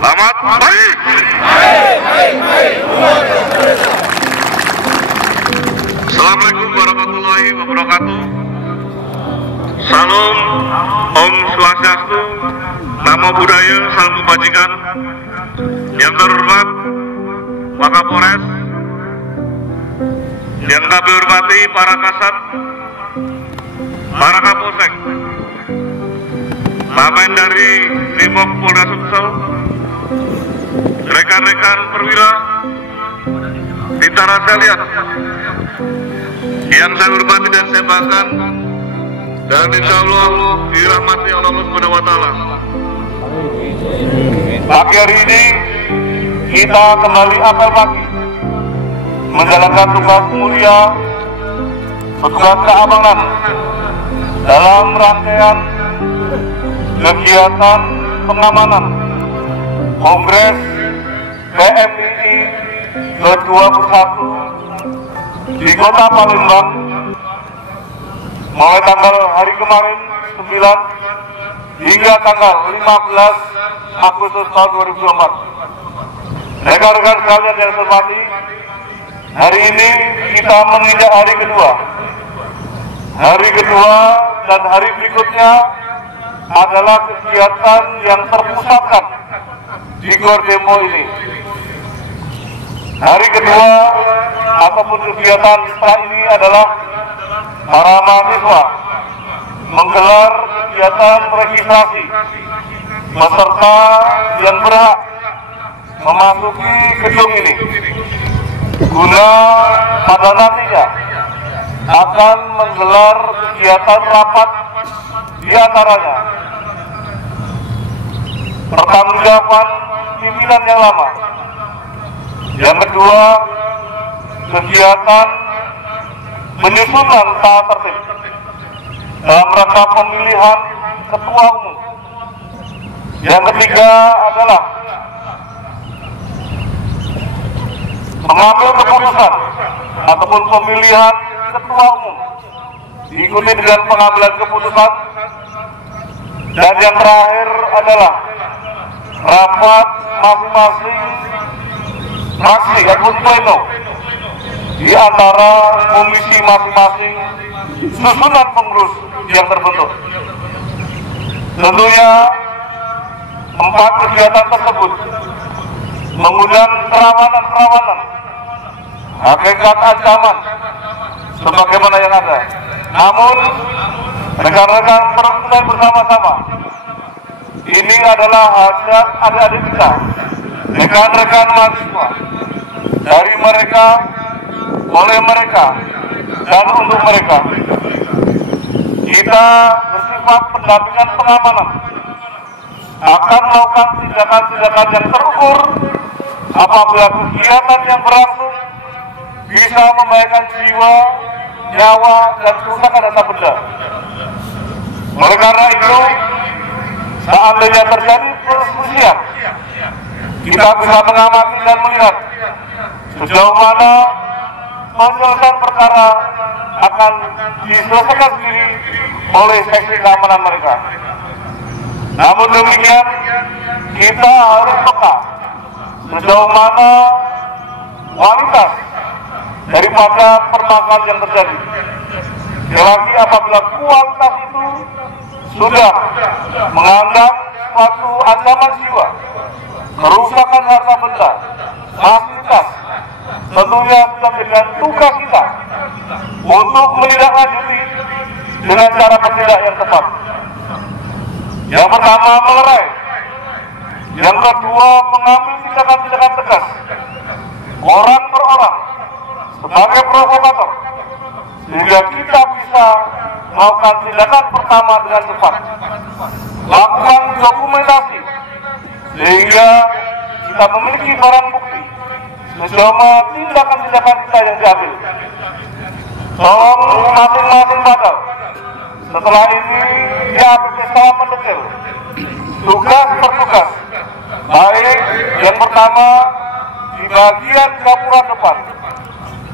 Selamat pagi. Assalamualaikum warahmatullahi wabarakatuh. Salam, Om Swastiastu, Namo Buddhaya, Salam Kebajikan. Yang terhormat Pak Kapolres, yang kami hormati para kasat, para kapolsek, pamain dari Brimob Polda Sumsel, rekan-rekan perwira, Bintara Selian, yang saya hormati dan saya banggakan, dan insya Allah dirahmati Allah Subhanahu wa Ta'ala. Pagi hari ini kita kembali apel pagi menjalankan tugas mulia, petugas keamanan dalam rangkaian kegiatan pengamanan Kongres PMII ke-21 di Kota Palembang mulai tanggal hari kemarin 9 hingga tanggal 15 Agustus tahun 2024. Rekan-rekan sekalian yang saya hormati, hari ini kita menginjak hari kedua. Hari kedua dan hari berikutnya adalah kegiatan yang terpusatkan di Gor Demo ini. Hari kedua ataupun kegiatan setelah ini adalah para mahasiswa menggelar kegiatan registrasi peserta yang berhak memasuki gedung ini, guna pada nantinya akan menggelar kegiatan rapat di antaranya pertanggungjawaban pimpinan yang lama, yang kedua kegiatan penyusunan tata tertib dalam rangka pemilihan ketua umum, yang ketiga adalah mengambil keputusan ataupun pemilihan ketua umum diikuti dengan pengambilan keputusan, dan yang terakhir adalah rapat masing-masing fraksi ataupun pleno di antara komisi masing-masing susunan pengurus yang terbentuk. Tentunya 4 kegiatan tersebut mengundang kerawanan-kerawanan, hakikat ancaman sebagaimana yang ada. Namun rekan-rekan perempuan bersama-sama, ini adalah hajat adik-adik kita, rekan-rekan mahasiswa, dari mereka, oleh mereka, dan untuk mereka. Kita bersifat pendampingan pengamanan, akan melakukan tindakan-tindakan yang terukur apabila kegiatan yang berlangsung bisa membahayakan jiwa, nyawa, dan kerusakan harta benda. Oleh karena itu, seandainya terjadi perselisihan, kita bisa mengamati dan melihat sejauh mana penyelesaian perkara akan diselesaikan sendiri oleh seksi keamanan mereka. Namun demikian, kita harus peka sejauh mana kualitas daripada permasalahan yang terjadi. Lagi apabila kualitas itu sudah menganggap suatu ancaman jiwa, kerusakan harta benda, fasilitas, tentunya sudah menjadi tugas kita untuk menindaklanjuti dengan cara bertindak yang tepat. Yang pertama, melerai. Yang kedua, mengambil tindakan-tindakan tegas orang per orang sebagai provokator, sehingga kita bisa melakukan tindakan pertama dengan cepat, lakukan dokumentasi sehingga kita memiliki barang bukti sejauh mana tindakan-tindakan kita yang diambil. Tolong masing-masing badal setelah ini dia bisa mendetail tugas per tugas, baik yang pertama di bagian gapura depan,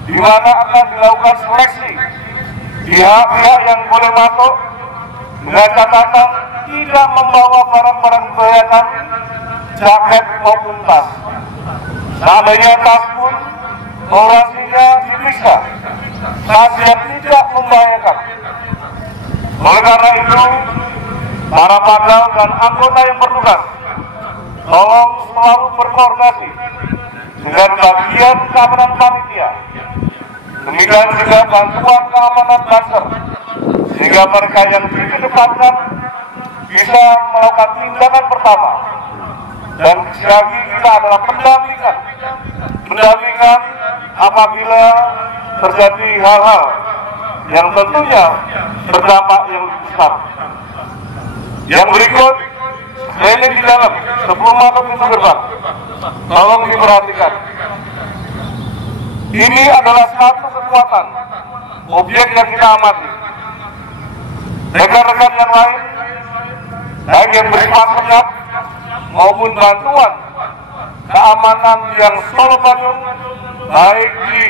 di mana akan dilakukan seleksi pihak-pihak yang boleh masuk dengan catatan tidak membawa barang-barang membahayakan jaket maupun tas. Seandainya tas pun orasinya diperiksa, tas yang tidak membahayakan. Oleh karena itu, para padal dan anggota yang bertugas tolong selalu berkoordinasi dengan bagian keamanan panitia. Demikian juga bantuan keamanan buzzer, sehingga mereka yang dikedepankan bisa melakukan tindakan pertama. Dan sekali kita adalah pendampingan apabila terjadi hal-hal yang tentunya berdampak yang lebih besar. Yang berikut, ini di dalam sebelum masuk pintu gerbang, tolong diperhatikan. Ini adalah satu kekuatan objek yang kita amati. Rekan-rekan yang lain, baik yang bersifat senyap maupun bantuan keamanan yang solo Bandung, baik di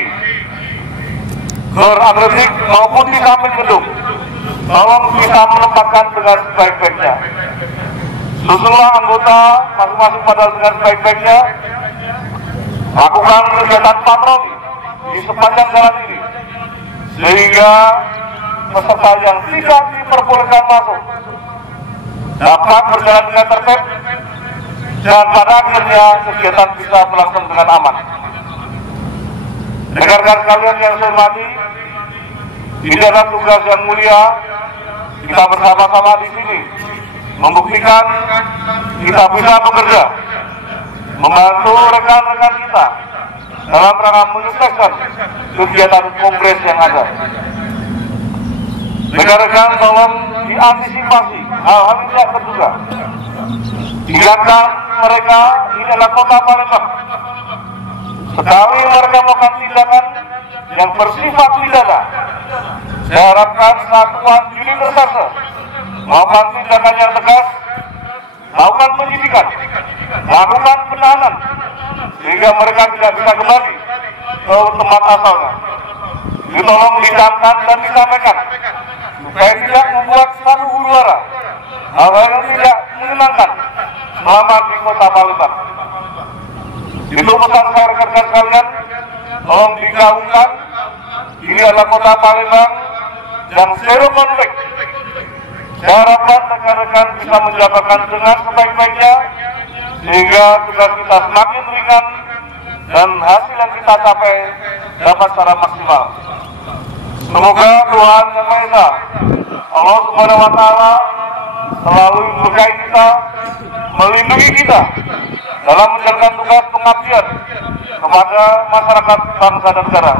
Gor Atletik maupun di samping gedung, tolong bisa menempatkan dengan sebaik-baiknya. Susunlah anggota masing-masing padahal dengan sebaik-baiknya, lakukan kegiatan patroli di sepanjang jalan ini, sehingga peserta yang tidak diperbolehkan masuk dapat berjalan dengan tertib dan pada akhirnya kegiatan bisa berlangsung dengan aman. Rekan-rekan sekalian yang saya hormati, di dalam tugas yang mulia kita bersama-sama di sini membuktikan kita bisa bekerja membantu rekan-rekan kita dalam rangka menyukseskan kegiatan kongres yang ada. Rekan-rekan tolong diantisipasi hal-hal yang tidak terduga. Ingatkan mereka ini adalah kota Palembang. Sekali mereka melakukan tindakan yang bersifat pidana, saya harapkan satuan unit reserse melakukan tindakan yang tegas, melakukan penyidikan, melakukan penahanan, sehingga mereka tidak bisa kembali ke tempat asalnya. Ditolong dicamkan dan disampaikan supaya tidak membuat satu huru-hara, hal-hal yang tidak menyenangkan selama di kota Palembang. Itu pesan saya rekan-rekan sekalian, tolong digaungkan. Ini adalah kota Palembang yang zero konflik. Saya harapkan rekan-rekan bisa menjalankan dengan sebaik-baiknya, sehingga tugas kita semakin ringan dan hasil yang kita capai dapat secara maksimal. Semoga Tuhan Yang Maha Esa, Allah Subhanahu wa Ta'ala, selalu memberkahi kita, melindungi kita dalam menjalankan tugas pengabdian kepada masyarakat bangsa dan negara.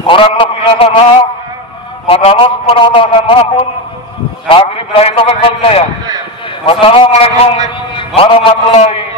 Kurang lebihnya saya maaf, pada Allah Subhanahu wa Ta'ala saya maafun. Akhir billahi taufiq wal hidayah. Wassalamualaikum warahmatullahi